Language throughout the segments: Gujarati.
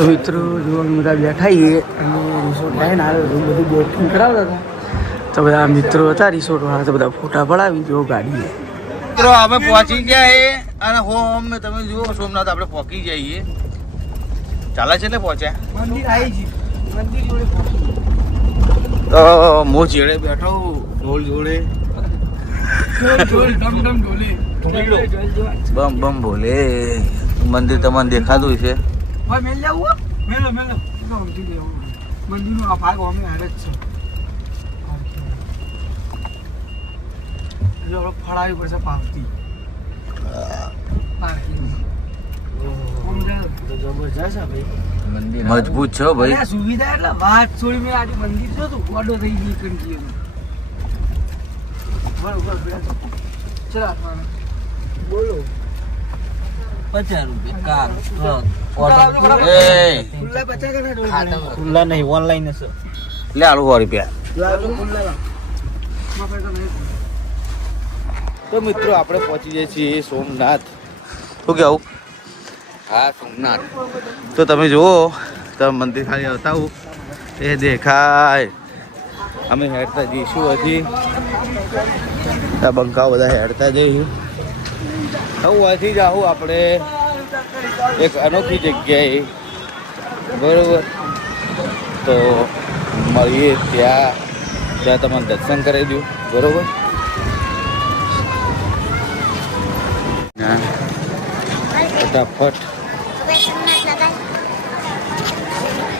તો મિત્રો જો અમે બધા બેઠા છીએ અને રિસોર્ટ લાવીને આવે બધું બોટિંગ કરાવતા હતા તો બધા મિત્રો હતા રિસોર્ટવાળા તો બધા ફોટા પડાવી જો ગાડી મિત્રો અમે પહોંચી ગયા એ અને હોમ તમે જુઓ સોમનાથ આપણે પહોંચી જઈએ ચાલે છે એટલે પહોંચ્યા મંદિર આવી છે મંદિર જોડે તો મો ચેડે બેઠો ઢોલ જોડે બમ બમ બોલે મંદિર તમને દેખાતું છે ભાઈ મેલ જાવું મેલો મંદિરનો આ ભાગ અમે હારે જ છે જો આપણે ફળાવી પડશે પાવતી મજબૂત છો ભાઈ સુવિધા એટલે વાત છોડી મેં આજે મંદિર જોતું ગોડો થઈ ગઈ કંઠી બરોબર ચલા બોલો 50 રૂપિયા ખુલ્લા નહીં ઓનલાઈન હશે લે આલુ 100 રૂપિયા તો મિત્રો આપણે પહોંચી જઈએ છીએ સોમનાથ શું કેવું હા સોમનાથ તો તમે જુઓ તમે મંદિર ખાલી આવતા હું એ દેખાય અમે હેડતા જઈશું હજી આ બંકાઓ બધા હેડતા જઈશું હું અહીંથી જ આવું આપણે એક અનોખી જગ્યાએ બરોબર તો મળીએ ત્યાં તમને દર્શન કરી દઉં બરોબર ફટાફટ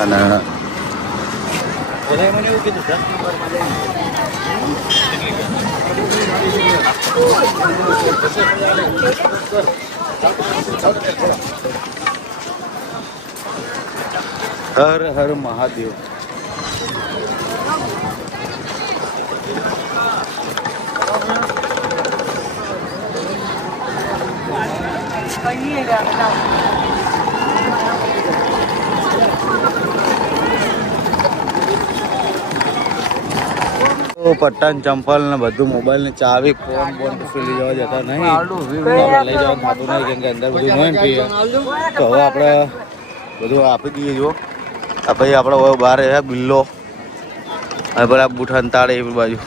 અને મને એવું કીધું 10 નંબર હર હર મહાદેવ પટ્ટાન ચંપલ ને બધું મોબાઈલ ને ચાવી ફોન બોન કશું લઈ જવા જતા નહીં લઈ જવા થતું નહીં કેમ કે અંદર બધું નહીં પીએ તો હવે આપણે બધું આપી દઈએ જો આ ભાઈ આપણે હવે બહાર રહ્યા બિલ્લો હવે પેલા બુઠ અંતાડે એ બાજુ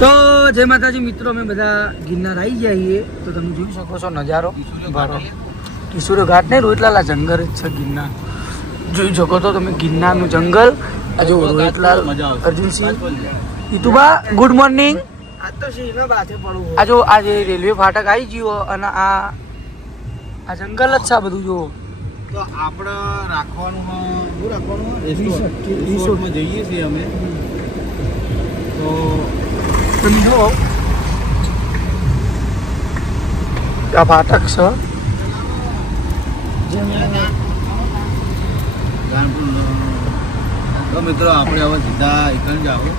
તો જય માતાજી મિત્રો અમે બધા ગિરનાર આવી જઈએ તો તમે જોઈ શકો છો નજારો કિશોરી ઘાટ ને રોહિતલાલ જંગલ જ છે ગિરનાર જોઈ શકો તો તમે ગિરનારનું જંગલ આ જો રોહિતલાલ અર્જુનસિંહ ઈતુબા ગુડ મોર્નિંગ આ જો આ જે રેલવે ફાટક આવી ગયો અને આ જંગલ જ છે બધું જો તો આપણે રાખવાનું રિસોર્ટમાં જઈએ છીએ અમે તો તમે જો આ ફાટક છે તો મિત્રો આપણે હવે સીધા એકણ જ આવો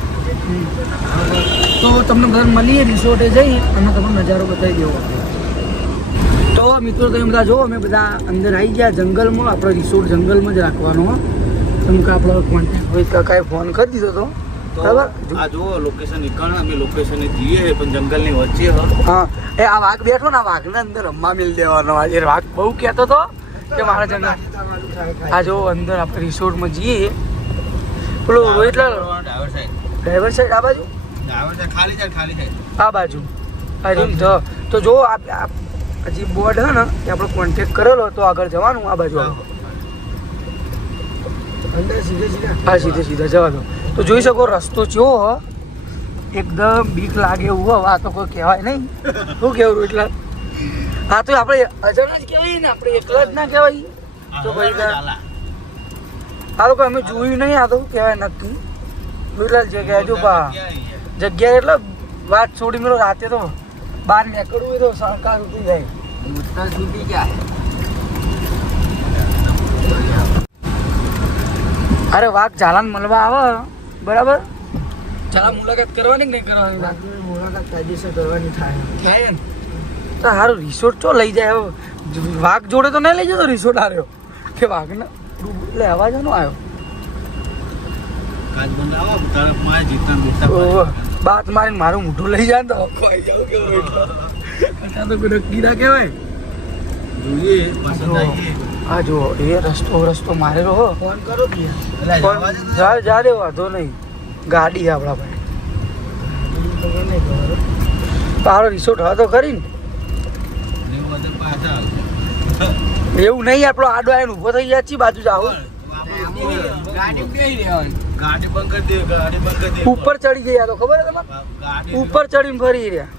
તો તમને બધા મળીએ રિસોર્ટે જઈ અને તમને નજારો બતાવી દેવો તો મિત્રો તમે બધા જો અમે બધા અંદર આવી ગયા જંગલમાં આપણો રિસોર્ટ જંગલમાં જ રાખવાનો કેમ કે આપણો કોન્ટેક્ટ હોય કાકાએ ફોન કરી દીધો હતો બરાબર આ જુઓ લોકેશન એકણ અમે લોકેશને જઈએ પણ જંગલની વચ્ચે હા એ આ વાઘ બેઠો ને આ વાઘને અંદર રમવા મિલ દેવાનો આજે વાઘ બહુ કહેતો હતો કે મારા જંગલ આ જો અંદર આપણે રિસોર્ટમાં જઈએ પેલો રોહિતલાલ ડ્રાઈવર સાઈડ આ બાજુ ખાલી થાય આ બાજુ આ રીમ તો જો જે બોર્ડ હે ને એ આપણો કોન્ટેક્ટ કરેલો તો આગળ જવાનું આ બાજુ હા સીધે જવા દો તો જોઈ શકો રસ્તો ચેવો હ એકદમ બીક લાગે એવું હવે આ તો કોઈ કહેવાય નહીં શું કહેવું એટલા હા તો આપણે અજાણા જ કહેવાય ને આપણે એકલા જ ના કહેવાય તો ભાઈ આ તો અમે જોયું નહીં આ તો કહેવાય નથી એટલા જગ્યાએ જો જગ્યા એટલે વાત છોડી મેળો રાતે તો બહાર નીકળવું હોય તો સરકાર ઉઠી જાય અરે વાઘ ચાલાન મળવા આવે બરાબર ચાલા મુલાકાત કરવાની કે નહીં કરવાની મુલાકાત કાયદેસર કરવાની થાય ને તો સારું રિસોર્ટ ચો લઈ જાય વાઘ જોડે તો નહીં લઈ જતો રિસોર્ટ આવ્યો કે વાઘને એટલે અવાજ નો આવ્યો બાત મારીને મારું મોઢું લઈ જાય તો તો કોઈ નક્કી ના કહેવાય જોઈએ પસંદ આવીએ. હા જો એ રસ્તો મારેલો હો. ફોન કરો કે જા દે વાંધો નહીં. ગાડી આપણા ભાઈ તારો રિસોર્ટ હા તો ખરી ને. એવું નહીં આપણો આડો આવીને ઊભો થઈ જાય છે બાજુ જાવ. ગાડી બંધ કરી દે, ગાડી બંધ કરી દે. ઉપર ચડી ગયા તો ખબર હે તમારે? ઉપર ચડીને ફરી રહ્યા.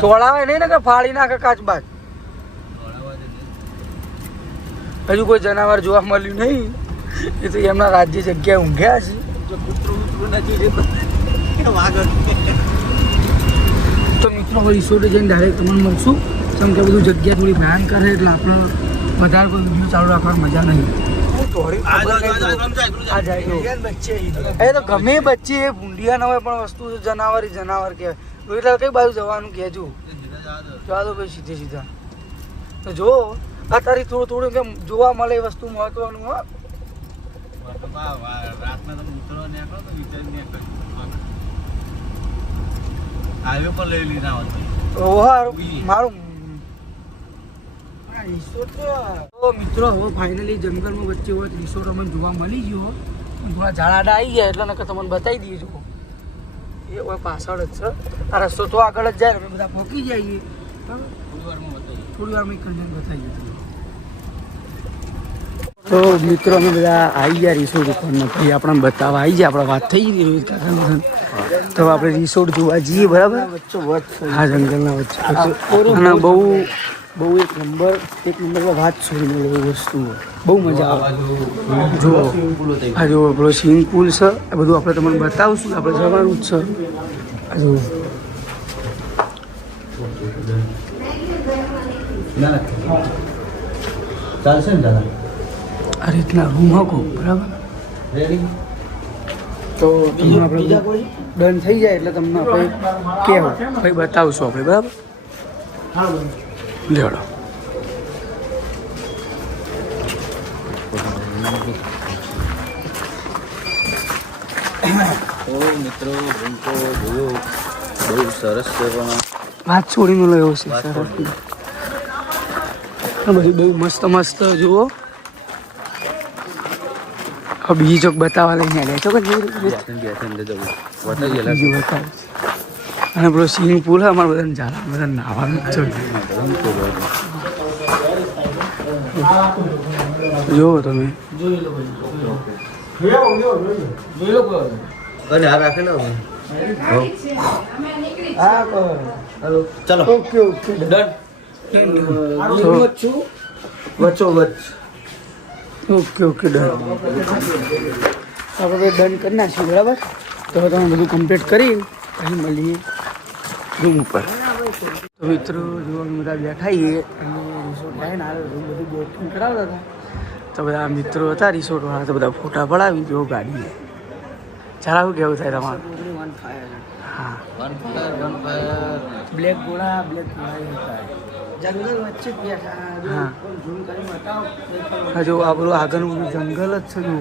તોડાવે નહીં ને કે ફાડી નાખે કાચ બાજ. હજુ કોઈ જનાવર જોવા મળ્યું નહીં. એ તો એમના રાજ્ય જગ્યાએ ઊંઘ્યા છે. તો મિત્રો હવે રિસોર્ટે જઈને ડાયરેક્ટ તમને મળશું. કેમ કે બધું જગ્યા થોડી ભયાનક છે એટલે આપણે વધારે કોઈ વિડીયો ચાલુ રાખવાની મજા નહીં. એ તો ગમે બચ્ચે એ ભૂંડિયા ના હોય પણ વસ્તુ જનાવર કહેવાય. એટલે કઈ બાજુ જવાનું કહેજો. જવા દો ભાઈ સીધા. તો જો અત્યારે થોડું કેમ જોવા મળે એ વસ્તુ મહત્વનું હા. મારું તો મિત્રો હવે ફાઇનલી જંગલમાં વચ્ચે હોય રિસોર્ટ અમને જોવા મળી ગયો. થોડા ઝાડાડા આવી ગયા એટલે નકર તમને બતાવી દઈએ જો એ હોય પાછળ જ છે. આ રસ્તો તો આગળ જ જાય અમે બધા પહોંચી જઈએ. થોડી વારમાં એક જણ બતાવીએ. તો મિત્રો અમે બધા આવી ગયા રિસોર્ટ ઉપર ને ભાઈ આપણને બતાવવા આવી ગયા. આપણે વાત થઈ ગઈ રોહિત કાકા. તો આપણે રિસોર્ટ જોવા જઈએ બરાબર. હા જંગલના વચ્ચે અને બહુ એક નંબર વાત છોડી મળે એવી વસ્તુ બહુ મજા આવે. જો આ જો પેલો સ્વિમિંગ પુલ છે એ બધું આપણે તમને બતાવશું. આપણે જવાનું જ છે. આ જો ચાલશે ને દાદા? આ રીતના રૂમ હકો બરાબર. તો તમને આપણે ડન થઈ જાય એટલે તમને આપણે કહેવું ભાઈ બતાવશું આપણે બરાબર. લેવડો મિત્રો રૂમ તો જોયો બહુ સરસ છે પણ વાત છોડીને લો એવો છે સરસ. બધું બહુ મસ્ત જુઓ. હવે બીજી ચોક બતાવવા લઈને આવ્યા છો કે બતાવે. અને પેલો સ્વિમિંગ પુલ છે અમારે બધાને ઝાડા બધા નાવાનું જ છે. જુઓ તમે ચાલો ઓકે ડન. Okay done. આપણે ડન કરી નાખીએ બરાબર. તો તમે બધું કમ્પ્લીટ કરી અહીં મળીએ રૂમ ઉપર. તો મિત્રો જો અમે બધા બેઠા છીએ અને રિસોર્ટ લાવીને આ રૂમ બધું બોટિંગ કરાવતા હતા. તો બધા મિત્રો હતા રિસોર્ટવાળા તો બધા ફોટા પડાવી જો ગાડી. ચાલ આવું કેવું થાય તમારું? હા બ્લેક ઘોડા જંગલ વચ્ચે જ બેઠા. હા હા જો આ બધું આગળનું બધું જંગલ જ છે. જો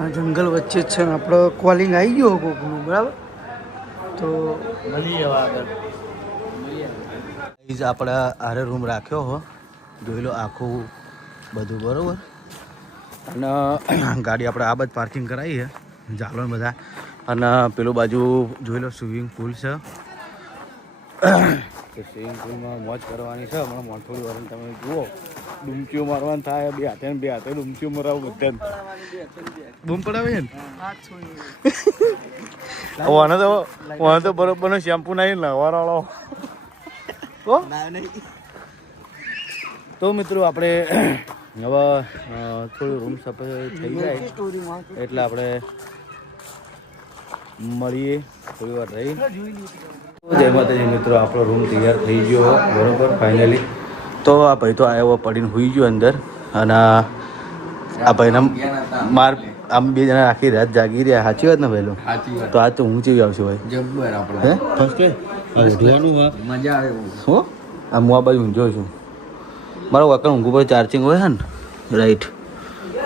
આ જંગલ વચ્ચે જ છે ને આપણો કોલિંગ આવી ગયો કોકનું બરાબર. તો મળીએ આગળ. આપણે આરે રૂમ રાખ્યો હો. જોઈ લો આખું બધું બરાબર. અને ગાડી આપણે આ બાજુ પાર્કિંગ કરાવી છે ચાલો બધા. અને પેલું બાજુ જોઈ લો સ્વિમિંગ પુલ છે. સ્વિમિંગ પુલમાં મોજ કરવાની છે. હમણાં થોડી વાર તમે જુઓ ડૂમકીઓ મારવાનું થાય. બે હાથે ડૂમકીઓ મરાવું બધાને બૂમ પડાવે ને. વાને તો બરોબર શેમ્પુ નહીં નવાવાળો. તો મિત્રો આપણે હવે થોડું રૂમ સફાઈ થઈ જાય એટલે આપણે મળીએ થોડી વાર રહી. જય માતાજી મિત્રો, આપણો રૂમ તૈયાર થઈ ગયો બરોબર ફાઇનલી. તો આ ભાઈ તો આવ્યો પડીને સુઈ ગયો અંદર. અને આ ભાઈને આમ બે જણા આખી રાત જાગી રહ્યા. સાચી વાત ને પહેલું? તો આજ તો હું ચેવી આવશે ભાઈ? જબ્બર આપણે હે ફર્સ્ટ મજા આવે. શું આ હું આ બાજુ ઊંઝો છું. મારો વકર ઊંઘું પર ચાર્જિંગ હોય છે ને રાઈટ.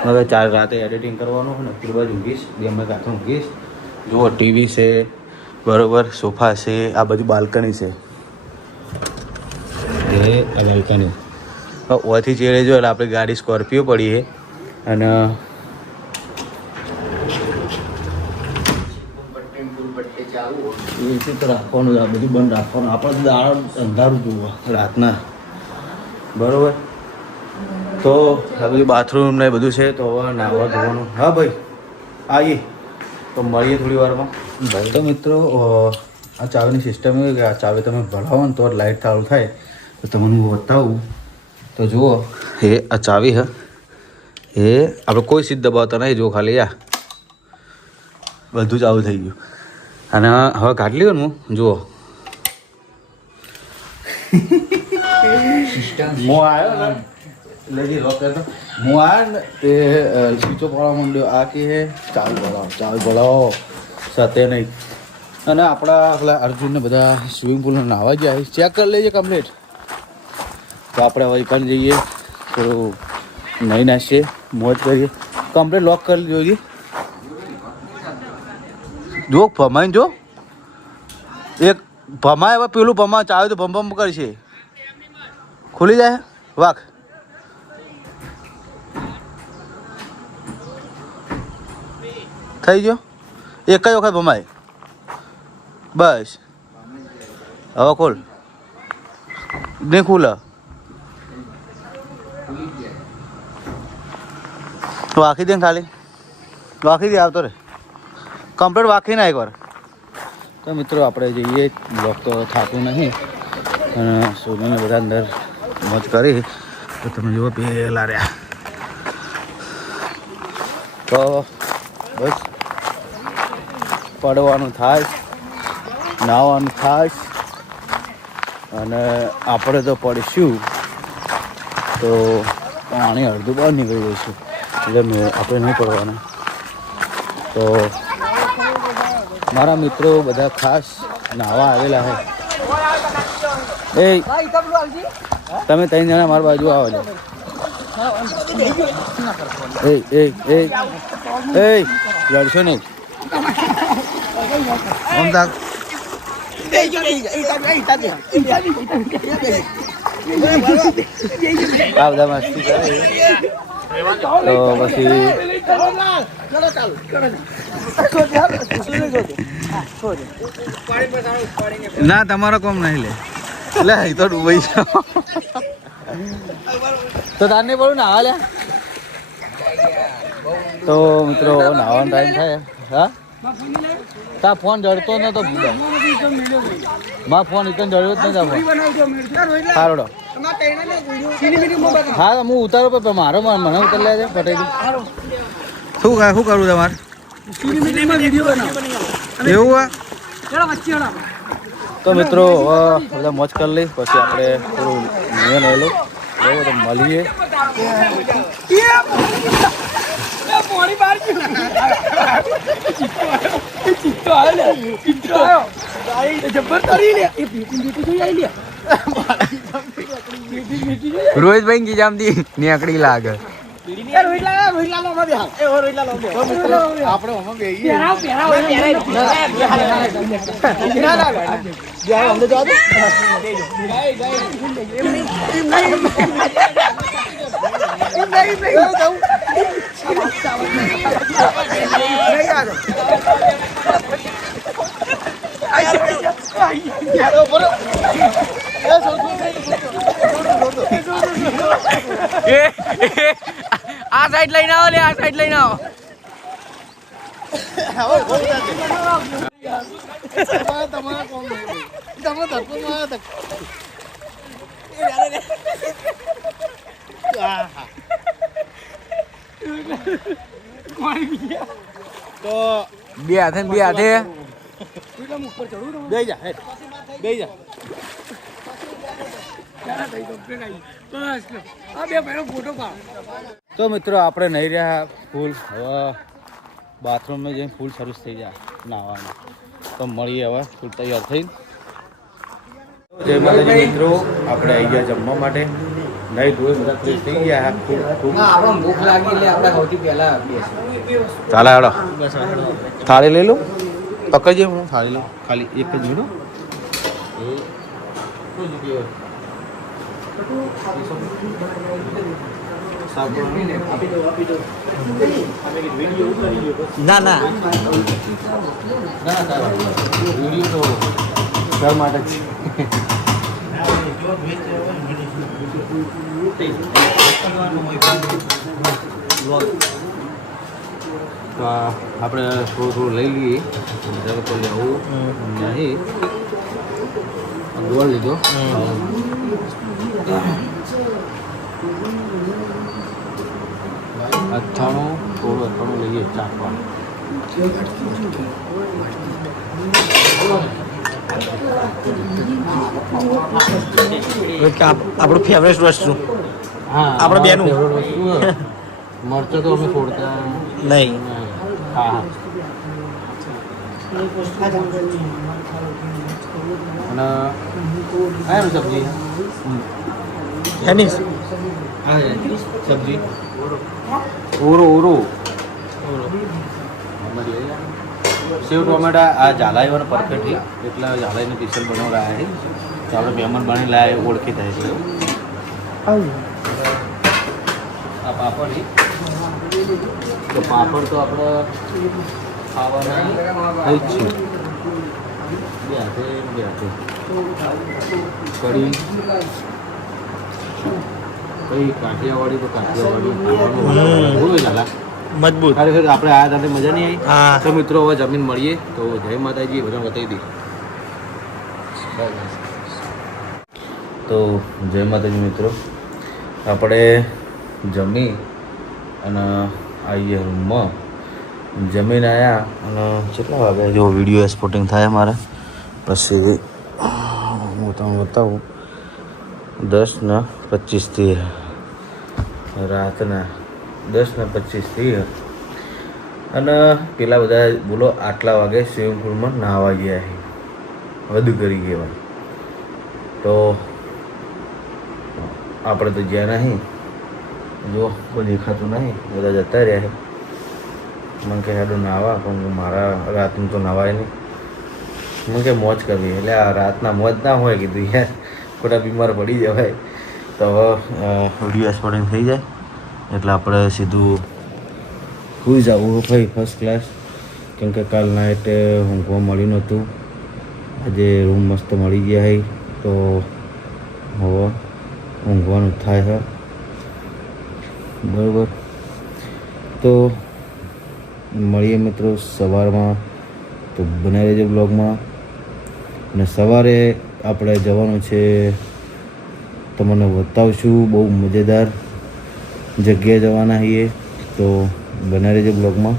હવે રાતે એડિટિંગ કરવાનું હોય ને પેલી બાજુ ઊંઘીશ. બે અમે કાંઠે ઊંઘીશ. જુઓ ટીવી છે બરોબર, સોફા છે, આ બધી બાલ્કની છે. એ આ બાલ્કની ઓથી ચેડે જો એટલે આપણી ગાડી સ્કોર્પિયો પડી છે અને એસી તો રાખવાનું આ બધું બંધ રાખવાનું. આપણે તો દાળ અંધારું જોવું રાતના, બરાબર. તો આ બધું બાથરૂમ ને બધું છે, તો હવે નાહવા ધોવાનું. હા ભાઈ આવીએ તો મળીએ થોડી વારમાં. તો મિત્રો આ ચાવીની સિસ્ટમ એવી કે આ ચાવી તમે ભરાવો ને તો લાઇટ ચાલુ થાય. તો તમને હું બતાવું. તો જુઓ એ આ ચાવી હે એ આપણે કોઈ સીધ દબાવતા નહીં. જો ખાલી આ બધું ચાલુ થઈ ગયું. અને હવે કાઢી લ્યો ને હું જુઓ હું આવ્યો ને એટલે જે લોક કરતો હું આવ્યો ને તે સ્વિચો પાડવા માંડ્યો. આ કે ચાવી ભરાવો સાથે નહીં. અને આપણા પેલા અર્જુનને બધા સ્વિમિંગ પૂલને નાહવા જાય, ચેક કરી લેજે કમ્પ્લીટ. તો આપણે હવે કણ જઈએ થોડું નહીં નાખીએ, મોજ કરીએ. કમ્પ્લીટ લોક કરી જોઈએ. જો ભમાઈને જો એક ભમાય હવે પેલું ભમા ચાવે તો ભમ કરશે, ખુલી જાય વાઘ. થઈ ગયો એક જ વખત ભમાય બસ. હવે ખોલ નહીં ખુલે વાખી દે ખાલી વાખી દે આવતો રે કમ્પ્લીટ વાખી ના એકવાર. તો મિત્રો આપણે જઈએ, બ્લોક તો થતું નહીં અને સોનીને બધા અંદર મોજ કરી. તો તમે જુઓ પેલા રહ્યા. તો બસ પડવાનું થાય, નાહવાનું થાય અને આપણે તો પડીશું તો પાણી અડધું બહાર નીકળી જઈશું એટલે આપણે નહીં પડવાનું. તો મારા મિત્રો બધા ખાસ નાહવા આવેલા છે. એ તમે 3 જણા મારી બાજુ આવો છો. એ લડશો નહીં. આ બધા મસ્તી કરે તો પછી ના તમારો કોમ નહીં લે એ તો ડૂબાઈ જાવ તો તાર નહીં પડું નાવા લે. તો મિત્રો નાવાનો ટાઈમ થાય. હા તા ફોન જડતો નતો ભૂલા માં ફોન ઇકન જડ્યો જ નતા ફોન. સારો હા હું ઉતારો પણ મારો મને ઉતાર લે છે પટેલ. શું કરું તમારે એવું? તો મિત્રો બધા મોજ કરી લઈ પછી આપણે થોડું નિયમ લઈ લઉં. બરાબર તો મળીએ. રોહિતભાઈ કી જામતી નીકળી લાગે. આ સાઈડ લઈને આવો લે, આ સાઈડ લઈને આવો. તો બે હાથે બે હાથે બે જા બે જા. તો મિત્રો આપણે નહીં રહ્યા ફૂલ. હવે બાથરૂમમાં જઈને ફૂલ સર્વિસ થઈ જાય નાહવાનું. તો મળીએ હવે ફૂલ તૈયાર થઈ. જય માતાજી મિત્રો, આપણે આવી ગયા જમવા માટે. નહીં ધોઈ બધા ફ્રેશ થઈ ગયા. ભૂખ લાગી એટલે આપણે સૌથી પહેલા ચાલે હેડો થાળી લઈ લો. પકડજે હું થાળી લઉં ખાલી એક જ મિનિટ. ના ના વિડીયો તો ઘર માટે જ તો આપણે થોડું લઈ લઈએ તો લેવું નહીં ગોળ લીધો અથાણું થોડું અથાણું લઈએ ચાખવાનું આપણું ફેવરેટ વસ્તુ હા આપણે બેનું. વસ્તુ મરચાં તો અમે છોડતા નહીં. હા અને કયા સબ્જી એની હા સબ્જી ઓરો ઓરો સેવ ટોમેટા આ ઝાલાઈવાળા પરફેક્ટ છે એટલે ઝાલાઈનું કિચન બનાવ રહ્યા છે તો આપણે મહેમાન બની લાવે ઓળખી થાય છે આ પાપડ છે તો પાપડ તો આપણે ખાવાના થઈ જ છે બે હાથે કઢી કઈ કાઠિયાવાડી તો કાઠિયાવાડી ખાવાનું બહુ ઝાલા મજબૂત. ખરેખર આપણે આ તારે મજા નહીં આવી હા તો મિત્રો હવે જમીન મળીએ તો જય માતાજી બધાને બતાવી દી તો જય માતાજી મિત્રો આપણે જમી અને આવીએ રૂમમાં જમીન આવ્યા અને કેટલા વાગે જો વિડીયો એક્સપોર્ટિંગ થાય મારે પછી હું તમને બતાવું 10:25 રાતના 10:25 અને પેલા બધા બોલો આટલા વાગે સ્વિમિંગ પુલમાં નાહવા ગયા છે વધુ કરી ગયા તો આપણે તો જ્યાં નહીં જો કોઈ દેખાતું નહીં બધા જતા રહ્યા છે મને કે હેડો નાહવા પણ મારા રાતનું તો નાવાય નહીં મને કે મોજ કરવી એટલે આ રાતના મોજ ના હોય કીધું યાર ખોટા બીમાર પડી જવાય તો હવે વિડીયો એક્સપોર્ટિંગ થઈ જાય એટલે આપણે સીધું સુઈ જવું ભાઈ ફર્સ્ટ ક્લાસ કેમ કે કાલ નાઇટ ઊંઘવા મળ્યું નહોતું આજે રૂમ મસ્ત મળી ગયા છે તો હવે ઊંઘવાનું થાય છે બરાબર તો મળીએ મિત્રો સવારમાં તો બનાવી દેજો બ્લોગમાં અને સવારે આપણે જવાનું છે તમને બતાવશું બહુ મજેદાર જગ્યાએ જવાના છીએ તો બનાવી દેજો બ્લોગમાં